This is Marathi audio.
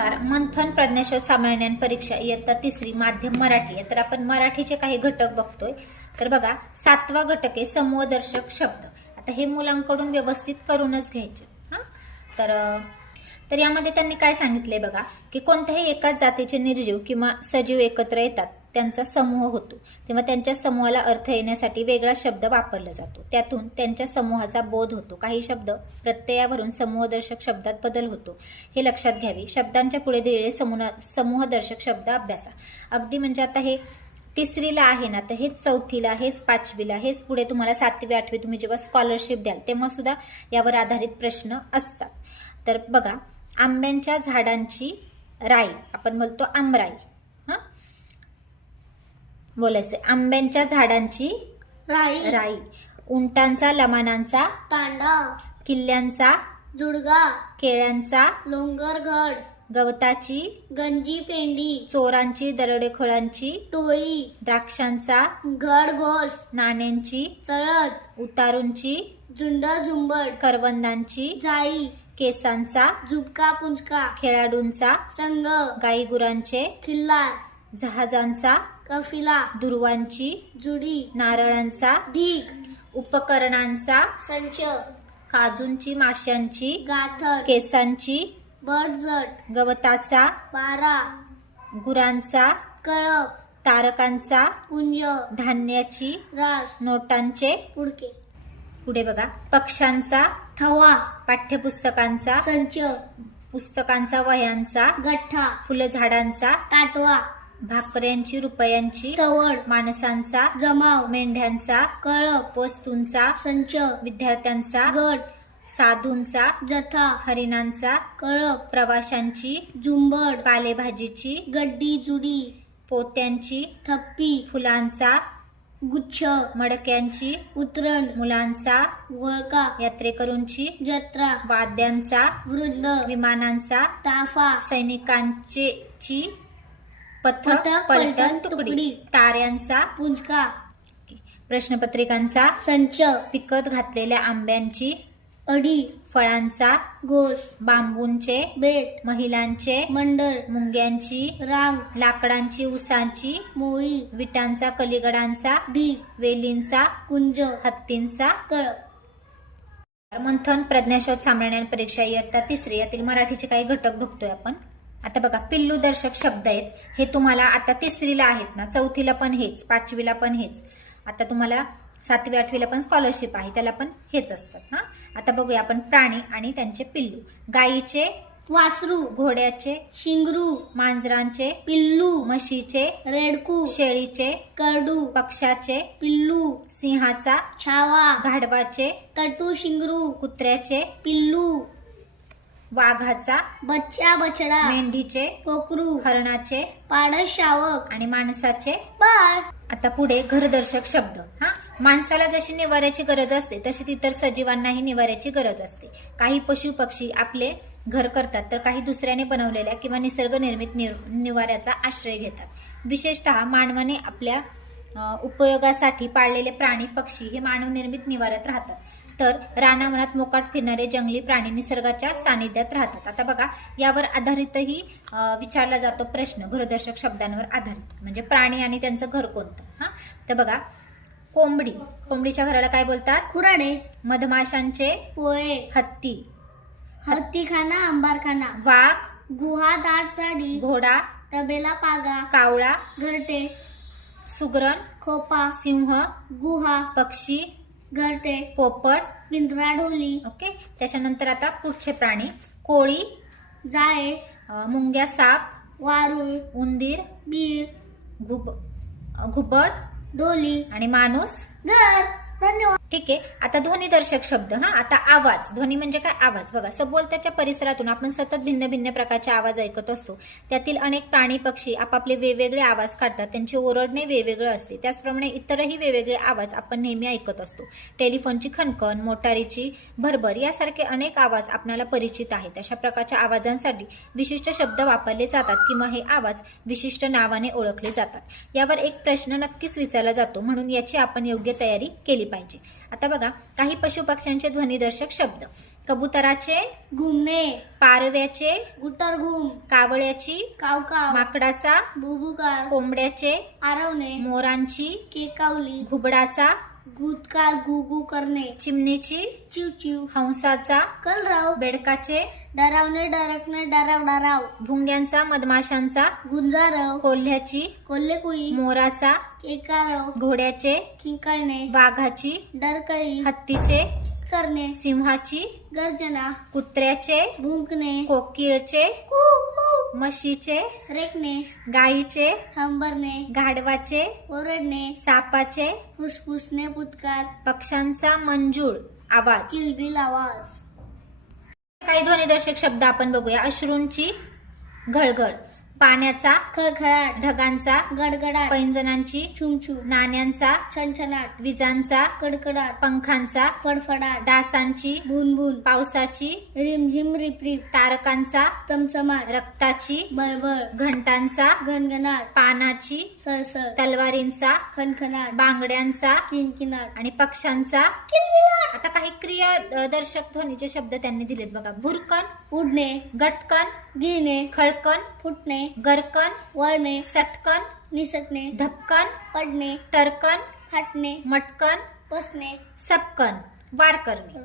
नमस्कार. मंथन प्रज्ञाशोध सामान्य परीक्षा इयत्ता 3 माध्यम मराठी आहे. तर आपण मराठीचे काही घटक बघतोय. तर बघा, 7वा घटक आहे समूहदर्शक शब्द. आता हे मुलांकडून व्यवस्थित करूनच घ्यायचे. तर यामध्ये त्यांनी काय सांगितलंय बघा, की कोणत्याही एकाच जातीचे निर्जीव किंवा सजीव एकत्र येतात, त्यांचा समूह होतो, तेव्हा त्यांच्या समूहाला अर्थ येण्यासाठी वेगळा शब्द वापरला जातो. त्यातून त्यांच्या समूहाचा बोध होतो. काही शब्द प्रत्ययावरून समूहदर्शक शब्दात बदल होतो, हे लक्षात घ्यावे. शब्दांच्या पुढे दिलेले समूहदर्शक शब्द अभ्यासा. अगदी म्हणजे आता हे 3रीला आहे ना, तर हेच 4थीला, हेच 5वीला, हेच पुढे तुम्हाला 7वी 8वी तुम्ही जेव्हा स्कॉलरशिप द्याल तेव्हा सुद्धा यावर आधारित प्रश्न असतात. तर बघा, आंब्यांच्या झाडांची राई, आपण बोलतो आमराई. बोलायचे आंब्यांच्या झाडांची राई, राई. उंटांचा लमानांचा तांडा, किल्ल्यांचा जुडगा, केळ्यांचा लोंगरगड, गवताची गंजी पेंडी, चोरांची दरोडेखोरांची टोळी, द्राक्षांचा घडघोष, नाण्यांची चळत, उतारूंची झुंड झुंबड, करवंदांची जाळी, केसांचा झुपका पुंचका, खेळाडूंचा संघ, गाईगुरांचे खिल्लार, जहाजांचा कफिला, दुर्वांची जुडी, नारळांचा ढीग, उपकरणांचा संच, काजूंची माशांची गाथर, केसांची बडजट, गवताचा बारा, गुरांचा कळप, तारकांचा पुंज, धान्याची रास, नोटांचे. पुडके, पुढे बघा, पक्ष्यांचा थवा, पाठ्यपुस्तकांचा संच, पुस्तकांचा वह्यांचा गठ्ठा, फुलझाडांचा ताटवा, भाकऱ्यांची रुपयांची चवड, माणसांचा जमाव, मेंढ्यांचा कळप, वस्तूंचा संच, विद्यार्थ्यांचा गट, साधूंचा जथा, हरिणांचा कळप, प्रवाशांची झुंबड, पालेभाजीची गड्डी जुडी, पोत्यांची थप्पी, फुलांचा गुच्छ, मडक्यांची उतरण, मुलांचा गोळका, यात्रेकरूंची जत्रा, वाद्यांचा वृंद, विमानांचा ताफा, सैनिकांची पथक पथक पलटण पलटण तुकडी तुकडी, ताऱ्यांचा पुंचका, प्रश्नपत्रिकांचा संच, पिकत घातलेल्या आंब्यांची अडी, फळांचा घोष, बांबूंचे बेट, महिलांचे मंडळ, मुंग्यांची रांग, लाकडांची उसांची मोळी, विटांचा कलिगडांचा ढीग, वेलींचा कुंज, हत्तींचा. कळप. मंथन प्रज्ञाशोध सामान्य परीक्षा इयत्ता 3 यातील मराठीचे काही घटक बघतोय आपण. आता बघा, पिल्लू दर्शक शब्द आहेत. हे तुम्हाला आता 3रीला आहेत ना, 4थीला पण हेच, 5वीला पण हेच, आता तुम्हाला 7वी 8वीला पण स्कॉलरशिप आहे, त्याला पण हेच असतात. आता बघूया आपण प्राणी आणि त्यांचे पिल्लू. गायीचे, वासरू, घोड्याचे, शिंगरू, मांजरांचे, पिल्लू, म्हशीचे, रेडकू, शेळीचे, करडू, पक्ष्याचे, पिल्लू, सिंहाचा, छावा, घाडवाचे, तटू शिंगरू, कुत्र्याचे, पिल्लू, वाघाचा, बच्चा बछडा, मेंढीचे, कोकरू, हरणाचे पाडस शावक, आणि माणसाचे बाळ. आता पुढे घरदर्शक शब्द. माणसाला जशी निवाऱ्याची गरज असते तशी इतर सजीवांनाही निवाऱ्याची गरज असते. काही पशु पक्षी आपले घर करतात, तर काही दुसऱ्याने बनवलेल्या किंवा निसर्ग निर्मित निवाऱ्याचा आश्रय घेतात. विशेषतः मानवाने आपल्या उपयोगासाठी पाळलेले प्राणी पक्षी हे मानवनिर्मित निवाऱ्यात राहतात, तर रानावनात मोकाट फिरणारे जंगली प्राणी निसर्गाच्या सानिध्यात राहतात. आता बघा, यावर आधारितही विचारला जातो प्रश्न, घरदर्शक शब्दांवर आधारित, म्हणजे प्राणी आणि त्यांचं घर कोणतं. तर बघा, कोंबडी, कोंबडीच्या घराला काय बोलतात? खुराडे, मधमाशांचे पोळे, हत्ती, हत्तीखाना, अंबारखाना, वाघ, गुहा, दाट झाडी, घोडा, तबेला, पागा, कावळा, घरटे, सुगरण, खोपा, सिंह, गुहा, पक्षी, घरटे, पोपट. पिंजरा, ढोली, ओके. त्याच्यानंतर आता पुढचे प्राणी, कोळी, जाळे, मुंग्या, साप, वारुळ, उंदीर, बीळ, घुबड ढोली, आणि माणूस. घर. धन्यवाद. ठीक आहे. आता ध्वनिदर्शक शब्द. आता आवाज. ध्वनी म्हणजे काय? आवाज. बघा, सभोवतालच्या परिसरातून आपण सतत भिन्न भिन्न प्रकारचे आवाज ऐकत असतो. त्यातील अनेक प्राणी पक्षी आपापले वेगवेगळे आवाज काढतात, त्यांचे ओरडणे वेगवेगळे असते. त्याचप्रमाणे इतरही वेगवेगळे आवाज आपण नेहमी ऐकत असतो. टेलिफोनची खणखण, मोटारीची भरभर यासारखे अनेक आवाज आपल्याला परिचित आहेत. अशा प्रकारच्या आवाजांसाठी विशिष्ट शब्द वापरले जातात किंवा हे आवाज विशिष्ट नावाने ओळखले जातात. यावर एक प्रश्न नक्कीच विचारला जातो, म्हणून याची आपण योग्य तयारी केली पाहिजे. आता बघा काही पशुपक्ष्यांचे ध्वनिदर्शक शब्द. कबुतराचे, घुमणे, पारव्याचे, गुटर घुम, कावळ्याची, कावकाव, माकडाचा, बुबुकार, कोंबड्याचे, आरवणे, मोरांची, केकावली, घुबडाचा, गुदकार गुगू करणे, चिमणीची, चिवचिव, हंसाचा, कलराव, बेडकाचे, डरावणे, डरकणे, डराव डराव, भुंग्यांचा, मधमाशांचा, गुंजारव, कोल्ह्याची, कोल्हेकुई, मोराचा, केकारव, घोड्याचे, किंकाळणे, वाघाची, डरकळी, हत्तीचे, करणे, सिंहाची, गर्जना, कुत्र्याचे, भुंकणे, कोकिळचे, कू कू, म्हशीचे, रेकणे, गायीचे, हंबरणे, गाढवाचे, ओरडणे, सापाचे, फुसफुसणे, फुटकार, पक्ष्यांचा मंजूळ आवाज. किलबिल आवाज. काही ध्वनिदर्शक शब्द आपण बघूया. अश्रूंची घळघळ, पाण्याचा, खळखळाट, ढगांचा, गडगडाट, पैंजणांची, छुमछुम, नाण्यांचा, छणछणाट, विजांचा, कडकडाट, पंखांचा, फडफडाट, डासांची, भुनभुन, पावसाची, रिमझिम, रिपरिप, तारकांचा, चमचमाट, रक्ताची, बळबळ, घंटांचा, घनघनाट, पानाची, सळसळ, तलवारींचा, खनखनाट, बांगड्यांचा किनकिनाट, आणि पक्ष्यांचा. किलबिलाट. आता काही क्रिया दर्शक ध्वनीचे शब्द त्यांनी दिलेत बघा. भुरकन, उडणे, गटकन, गिळणे, खळकन, फुटणे, गरकन, वळणे, सटकन, निसटणे, धपकन, पडणे, टरकन, फाटणे, मटकन, बसणे, सपकन, वार करणे.